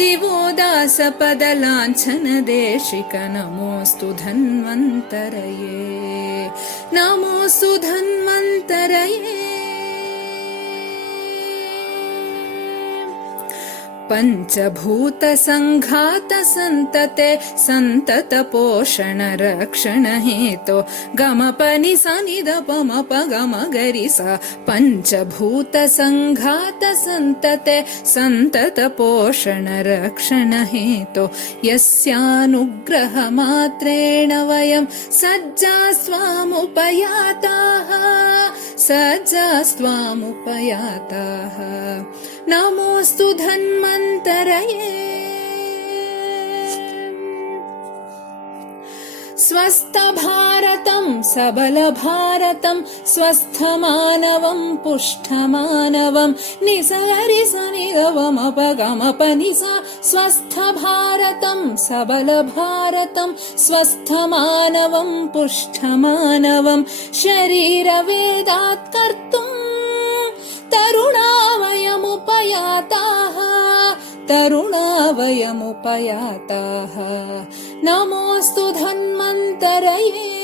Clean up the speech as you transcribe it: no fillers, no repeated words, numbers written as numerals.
दिवो दासपदलाञ्छन देशिक नमोऽस्तु धन्वन्तरये नमोऽस्तु धन्वन्तरये पंचभूत संघात संतते संतत पोषण रक्षण हेतो गमपनि सनिदपमप गम गरिसा पंचभूत संघात संतते संतत पोषण रक्षण हेतो यस्यानुग्रह मात्रेण वयं सज्जा स्वामुपयाताः नमोऽस्तु धन्वन्तरये स्वस्थ भारतं सबल भारतं स्वस्थ मानवं पुष्ट मानवं निसरि सनिदवमपगमपनिसा स्वस्थ भारतं सबल भारतं स्वस्थ मानवं पुष्ट मानवं शरीरवेदात् कर्तुं तरुणा वयमुपयाताः नमोऽस्तु धन्वन्तरये